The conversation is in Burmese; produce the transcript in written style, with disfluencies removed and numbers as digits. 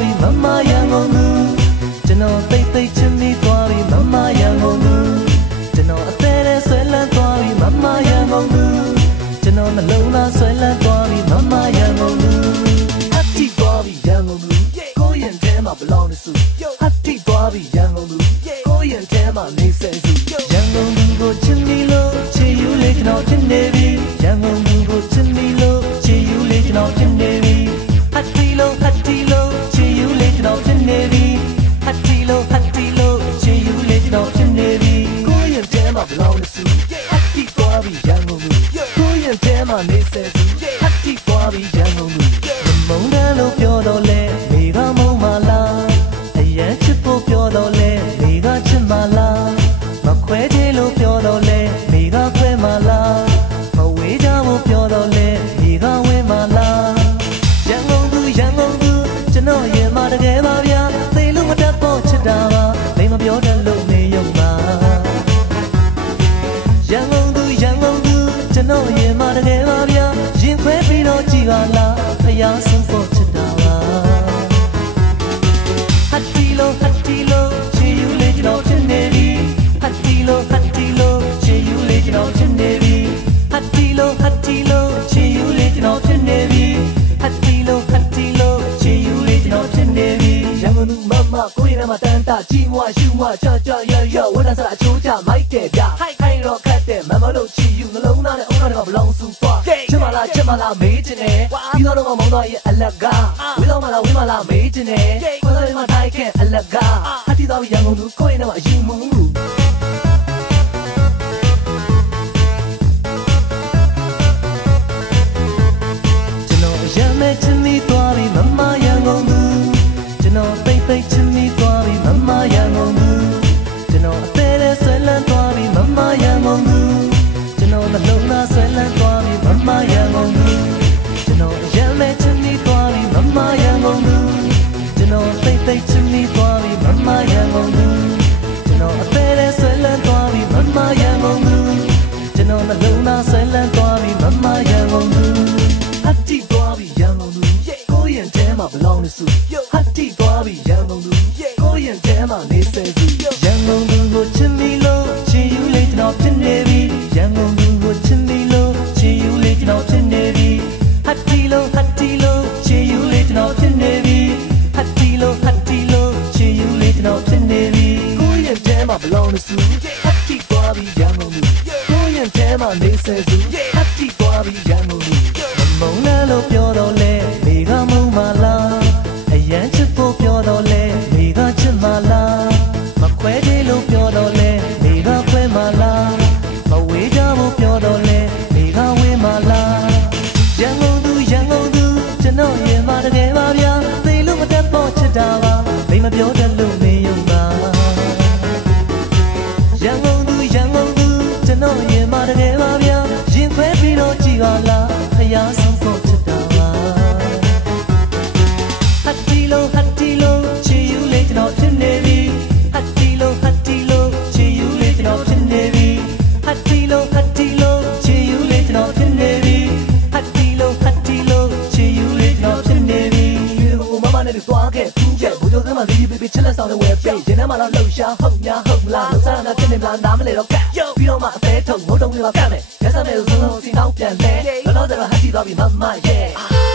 ပြီမမရန်ကုန်သူကျွန်တော်တိတ်တိတ်ချစ်မိသွားပြီမမရန်ကုန်သူကျွန်တော်အသေးလေးဆွဲလန်းသွားပြီမမရန်ကုန်သူကျွန်တော်နှလုံးသားဆွဲလန်းသွားပြီမမရန်ကုန်သူဟတ်တီသွားပြီရန်ကုန်သူကိုရင်ထဲမှာဘလောင်းနေစုဟတ်တီသွားပြီရန်ကုန်သူကိုရင်ထဲမှာနေဆဲစုရန်ကုန်သူကိုချစ်မိလို့ချစ်ယူလေးကျွန်တော်ချစ်နေပြီရန်ကုန်သူကိုချစ်မိလို့ချစ်ယူလေးကျွန်တော်ချစ်နေပြီဟတ်တီလို့ချစ်ယူလေးကျွန်တော်ချစ်နေပြီဟတ်တီလို့ချစ်ယူလေးကျွန်တော်ချစ်နေပြီကိုရင်ထဲမှာဘလောင်းနေစုဟတ်တီသွားပြီရန်ကုန်သူကိုရင်ထဲမှာနေဆဲစုဟတ်တီသွားပြီရန်ကုန်သူမုန်းတယ်လို့ပြောတော့လဲမိကမုန်းမလားအရင်ချစ်ဖို့ပြောတော့လဲမိကချစ်မလားမခွဲသေးလို့ပြောတော့လဲမိကခွဲမလားမဝေးကြဖို့ပြောတော့လဲမိကဝေးမလားရန်ကုန်သူကျွန်တော်ရင်မတကယ်ပါဗျာသိလို့မတတ်ဖို့ချစ်တာပါမိမပြောတတ်လို့နေရုံပါရန်ကုန်သူကျွန်တော်ရင်မတကယ်ပါဗျာရင်ခွဲပြီးတော့ကြည်ပါလားဖျားဆုံးဖို့ချစ်တာပါဟတ်တီလို့ချစ်ယူလေးကျွန်တော်ချစ်နေပြီဟတ်တီလို့ချစ်ယူလေးကျွန်တော်ချစ်နေပြီဟတ်တီလို့ချစ်ယူလေးကျွန်တော်ချစ်နေပြီဟတ်တီလို့ချစ်ယူလေးကျွန်တော်ချစ်နေပြီရန်ကုန်သူမမကိုရင်ထဲမှာတန်းတာကြီးမွားရှူမွားကြရဝတ်တာစားအချိုးကြမိုက်တယ်ဗျဟိုင်တော့ခတ်တယ်မမလို့ချီယူနှလုံးသားနဲ့အုံးတော့ဘလောင်စုသွားချစ်မလားမေးချင်တယ်ပြီးတော့မောင်းတော့ရဲ့အလက်ကဝေးတော့မလားမေးချင်တယ်ခွဲတော့မှထိုက်ခဲ့အလက်ကဟတ်တီတော့ရန်ကုန်သူကိုရင်ထဲမှာအယူမှုရမဲချစ်မိသွားပြီမမရန်ကုန်သူကျွန်တော်တိတ်တိတ်ချစ်မိသွားပြီမမရန်ကုန်သူကျွန်တော်အသေးလေးဆွဲလန်းသွားပြီမမရန်ကုန်သူကျွန်တော်နှလုံးသားဆွဲလန်းသွားပြီမမရန်ကုန်သူကျွန်တော်ရမဲချစ်မိသွားပြီမမရန်ကုန်သူကျွန်တော်တိတ်တိတ်ချစ်မိသွားပြီမမရန်ကုန်သူကျွန်တော်အသေးလေးဆွဲလန်းသွားပြီမမရန်ကုန်သူကျွန်တော်နှလုံးသားဆွဲလန်းသွားပြီမမရန်ကုန်သူဟတ်တီသွားပြီရန်ကုန်သူကိုရင်ထဲမှာဘလောင်းနေစုဟတ်တီသွားပြီရန်ကုန်သူကိုရင်ထဲမှာနေဆဲစုရန်ကုန်သူကိုချစ်မိလို့ချစ်ယူလေးကျွန်တော်ချစ်နေပြီရန်ကုန်သူကိုချစ်မိလို့ချစ်ယူလေးကျွန်တော်ချစ်နေပြီဟတ်တီလို့ချစ်ယူလေးကျွန်တော်ချစ်နေပြီဟတ်တီလို့ချစ်ယူလေးကျွန်တော်ချစ်နေပြီကိုရင်ထဲမှာဘလောင်းနေစုဟတ်တီသွားပြီရန်ကုန်သူကိုရင်ထဲမှာနေဆဲစုဟတ်တီသွားပြီရန်ကုန်သူမုန်းတယ်လို့ပြောတော့လဲမိကမုန်းမလားအရန်ချစ်ဖို့ပြောတော့လဲမိကချစ်မလားမခွဲသေးလို့ပြောတော့လဲမိကခွဲမလားမဝေးကြဖို့ပြောတော့လဲမိကဝေးမလားရန်ကုန်သူကျွန်တော်ရင်မတကယ်ပါဗျာသိလို့မတတ်ဖို့ချစ်တာပါမိမပြောတတ်လို့နေရုံပါရန်ကုန်သူကျွန်တော်ရင်မတကယ်ပါဗျာရင်ခွဲပြီးတော့ကြည်ပါလားဖျားဆုံးဖို့ချစ်တာပါဟတ်တီလို့ချစ်ယူလေးကျွန်တော်ချစ်နေပြီဟတ်တီလို့ချစ်ယူလေးကျွန်တော်ချစ်နေပြီဟတ်တီလို့ချစ်ယူလေးကျွန်တော်ချစ်နေပြီဟတ်တီလို့ချစ်ယူလေးကျွန်တော်ချစ်နေပြီဒီလိုမမနဲ့သွားခဲ့ဖူးချက်ဘိုးတို့ကမှဒီဘေဘီချစ်လက်ဆောင်နဲ့ဝယ်ပေးရင်ထဲမှာတော့လှုပ်ရှားဟုတ်လားလောက်စားတာဖြစ်နေမလားနားမလဲတော့ကတ်ပြီးတော့မှအသေးထုံငုံတုံးလေးပါကတ်မယ်ရက်စမယ်လို့ဆုံးစီနောက်ပြန်လဲလောလောဆယ်တော့ဟတ်တီသွားပြီမမရဲ့